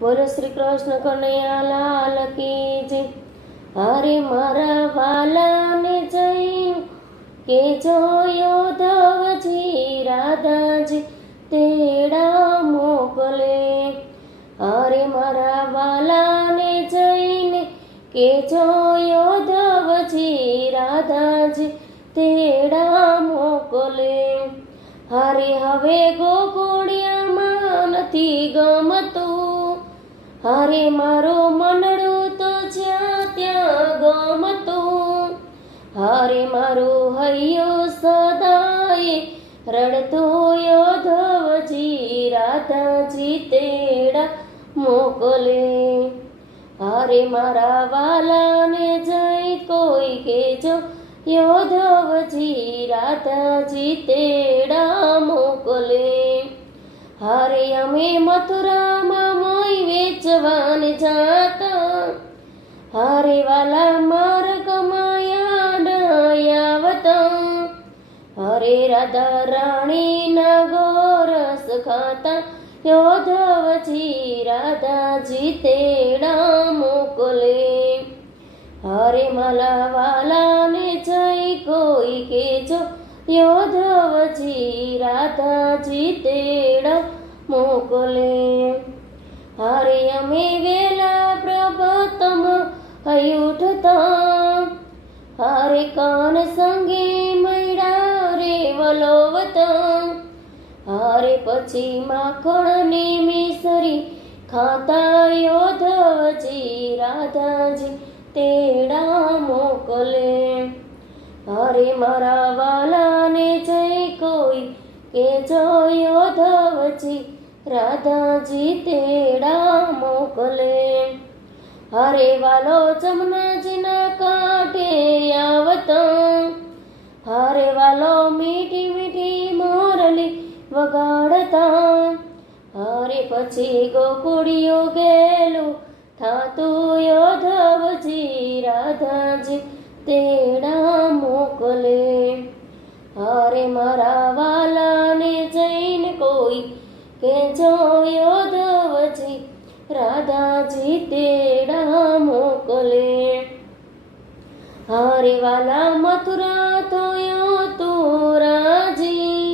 બોલો શ્રી કૃષ્ણ કનૈયા લાલ કી જય। હારે મારા વાલાને જઈ કે જોયો ધવજી રાધાજી તેડા મોકલે। હારે મારા વાલાને જઈને કે જોયો ધવજી રાધાજી તેડા મોકલે। હારે હવે ગોકુળિયામાં નથી ગમતું, હારે મારો મનડો તો જ્યાં ત્યાં ગમતું। હારે મારો હૈયો સદાય રડતો ધવજી રાધાજી તેડા મોકલે। હારે મારા વાલાને જઈ કોઈ કેજો ધવજી રાધાજી તેડા મોકલે। હારે અમે મથુરામાં મોઈ વેચવાને જાતા, હારે વાલા માર્ગમાં આવતા। હારે રાધા રાણીના ગોરસ ખાતા ધવજી રાધાજી તેડા મોકલે। હારે માલા વાલાને જઈ કોઈ કેજો ધવજી રાધાજી તેડા મોકલે। હારે અમે વેલા પ્રભાતમાં ઉઠતા, હારે કાન સંગે મૈડા રે વલોવતા। હારે પછી માખણ ને મિસરી ખાતા ધવજી રાધાજી તેડા મોકલે। હારે મારા વાલાને જઈ કોઈ કે જોયો ધવજી રાધાજી તેડા મોકલે। હારે વાલો જમનાજીના કાંઠે આવતા, હારે વાલો મીઠી મીઠી મોરલી વગાડતા। હારે પછી ગોકુળિયો ગેલું થાતું ધવજી રાધાજી તેડા મોકલે। હારે મારા વાલાને જઈને કોઈ કે જોયો ધવજી રાધાજી તેડા મોકલે। હારે વાલા મથુરા થયો તું રાજી,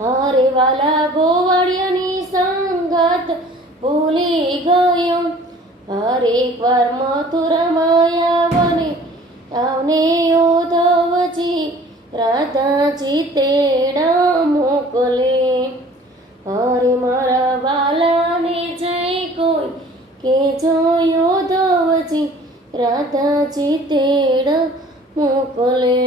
હારે વાલા ગોવાળિયાની સંગાત ભૂલી ગયો। હારે એકવાર મથુરામાં આવને ધવજી રાધાજી તેડા મોકલે। હારે મારા વાલાને જઈ કોઈ કે જોયો ધવજી રાધાજી તેડા મોકલે।